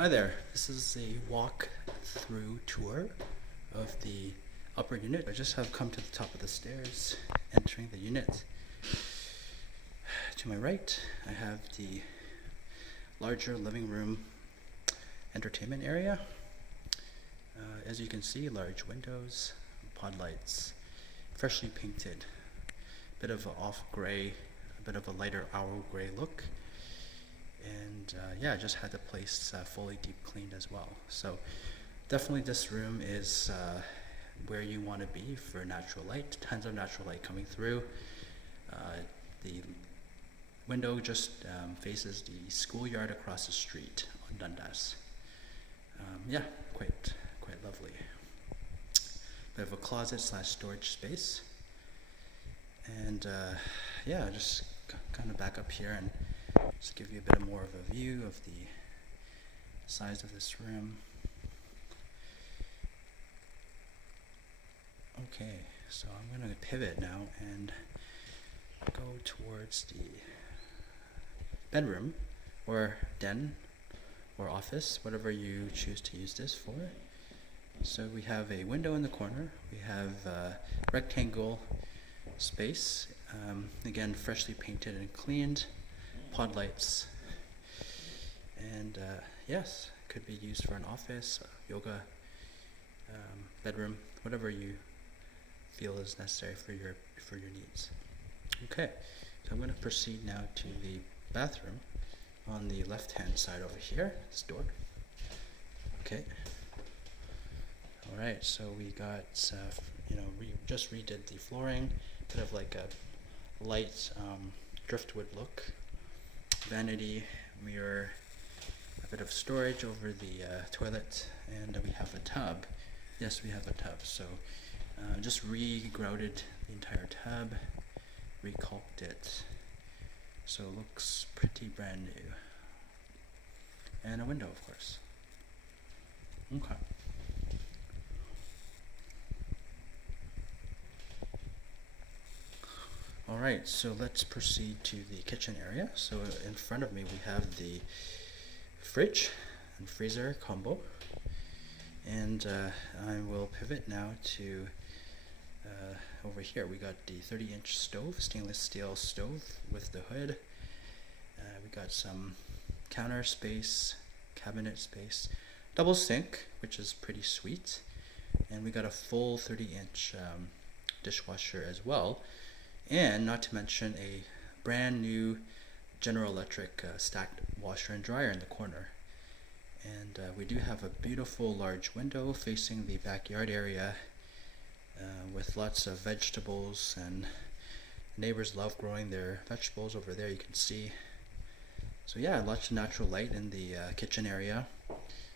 Hi there, this is a walk-through tour of the upper unit. I just have come to the top of the stairs, entering the unit. To my right, I have the larger living room entertainment area. As you can see, large windows, pod lights, freshly painted, bit of an off gray, a bit of a lighter owl gray look. And yeah, I just had the place fully deep cleaned as well. So definitely this room is where you want to be for natural light. Tons of natural light coming through. The window just faces the schoolyard across the street on Dundas. Yeah, quite lovely. Bit of a closet / storage space. And yeah, just kind of back up here and just give you a bit more of a view of the size of this room. Okay, so I'm going to pivot now and go towards the bedroom or den or office, whatever you choose to use this for. So we have a window in the corner, we have a rectangle space, again freshly painted and cleaned, pod lights, and yes, could be used for an office, yoga, bedroom, whatever you feel is necessary for your needs. Okay, so I'm going to proceed now to the bathroom on the left hand side over here, this door. Okay. Alright, so we got, just redid the flooring, bit of like a light driftwood look, vanity, mirror, a bit of storage over the toilet, and we have a tub. Yes, we have a tub. So just re-grouted the entire tub, recalked it, so it looks pretty brand new. And a window, of course. Okay. Alright, so let's proceed to the kitchen area. So in front of me we have the fridge and freezer combo. And I will pivot now to over here. We got the 30-inch stove, stainless steel stove with the hood. We got some counter space, cabinet space, double sink, which is pretty sweet. And we got a full 30-inch dishwasher as well. And not to mention a brand new General Electric stacked washer and dryer in the corner. And we do have a beautiful large window facing the backyard area with lots of vegetables, and neighbors love growing their vegetables over there, you can see. So yeah, lots of natural light in the kitchen area.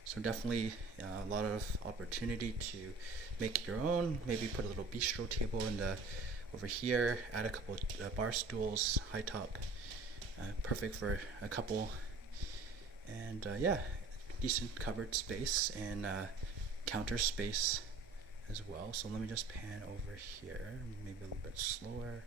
So definitely a lot of opportunity to make your own, maybe put a little bistro table in the over here, add a couple bar stools, high top, perfect for a couple. And yeah, decent cupboard space and counter space as well. So let me just pan over here, maybe a little bit slower.